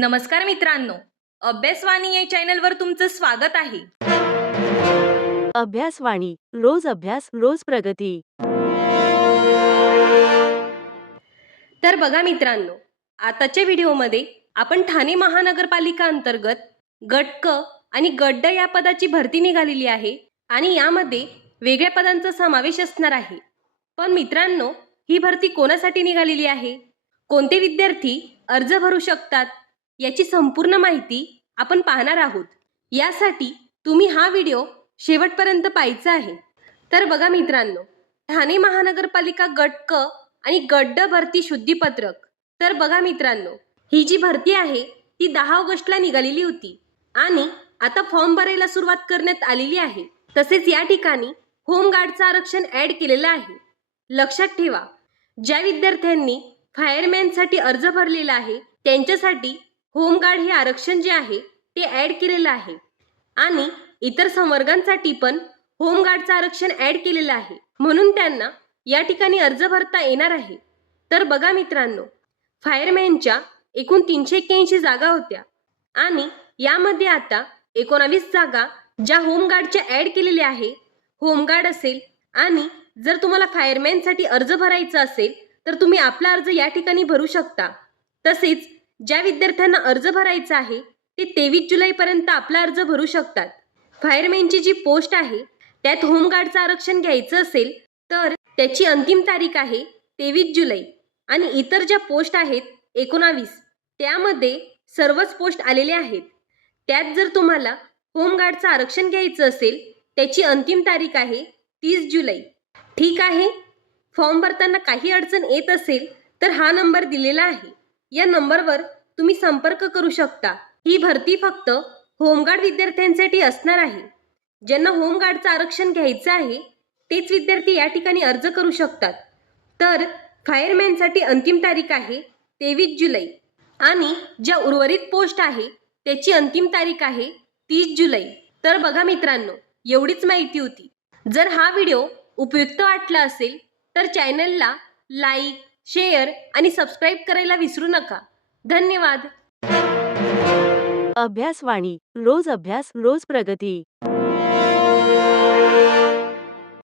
नमस्कार मित्रांनो, अभ्यासवाणी या चॅनलवर तुमचं स्वागत आहे. अभ्यासवाणी रोज अभ्यास रोज प्रगती. तर बघा मित्रांनो, आताच्या व्हिडिओमध्ये आपण ठाणे महानगरपालिका अंतर्गत गट क आणि गट ड या पदाची भरती निघालेली आहे आणि यामध्ये वेगळ्या पदांचा समावेश असणार आहे. पण मित्रांनो, ही भरती कोणासाठी निघालेली आहे, कोणते विद्यार्थी अर्ज भरू शकतात याची संपूर्ण माहिती आपण पाहणार आहोत. यासाठी तुम्ही हा व्हिडिओ शेवटपर्यंत पाहायचा आहे. तर बघा मित्रांनो, ठाणे महानगरपालिका गट क आणि गट ड भरती शुद्धीपत्रक. तर बघा मित्रांनो, ही जी भरती आहे ती 10 ऑगस्टला निघालेली होती आणि आता फॉर्म भरायला सुरुवात करण्यात आलेली आहे. तसेच या ठिकाणी होमगार्डचं आरक्षण ॲड केलेलं आहे. लक्षात ठेवा, ज्या विद्यार्थ्यांनी फायरमॅनसाठी अर्ज भरलेला आहे त्यांच्यासाठी होमगार्ड हे आरक्षण जे आहे ते ॲड केलेलं आहे आणि इतर संवर्गांसाठी पण होमगार्डचं आरक्षण ॲड केलेलं आहे, म्हणून त्यांना या ठिकाणी अर्ज भरता येणार आहे. तर बघा मित्रांनो, फायरमॅनच्या एकूण 381 जागा होत्या आणि यामध्ये आता 19 जागा ज्या होमगार्डच्या ॲड केलेल्या आहे. होमगार्ड असेल आणि जर तुम्हाला फायरमॅनसाठी अर्ज भरायचा असेल तर तुम्ही आपला अर्ज या ठिकाणी भरू शकता. तसेच ज्या विद्यार्थ्यांना अर्ज भरायचा आहे ते 23 जुलैपर्यंत आपला अर्ज भरू शकतात. फायरमॅनची जी पोस्ट आहे त्यात होमगार्डचं आरक्षण घ्यायचं असेल तर त्याची अंतिम तारीख आहे 23 जुलै आणि इतर ज्या पोस्ट आहेत 19, त्यामध्ये सर्वच पोस्ट आलेले आहेत. त्यात जर तुम्हाला होमगार्डचं आरक्षण घ्यायचं असेल त्याची अंतिम तारीख आहे 30 जुलै. ठीक आहे. फॉर्म भरताना काही अडचण येत असेल तर हा नंबर दिलेला आहे, या नंबरवर तुम्ही संपर्क करू शकता. ही भरती फक्त होमगार्ड विद्यार्थ्यांसाठी असणार आहे. ज्यांना होमगार्डचं आरक्षण घ्यायचं आहे तेच विद्यार्थी या ठिकाणी अर्ज करू शकतात. तर फायरमॅनसाठी अंतिम तारीख आहे 23 जुलै आणि ज्या उर्वरित पोस्ट आहे त्याची अंतिम तारीख आहे 30 जुलै. तर बघा मित्रांनो, एवढीच माहिती होती. जर हा व्हिडिओ उपयुक्त वाटला असेल तर चॅनलला लाईक, शेअर आणि सबस्क्राईब करायला विसरू नका. धन्यवाद. अभ्यासवाणी रोज अभ्यास रोज प्रगती.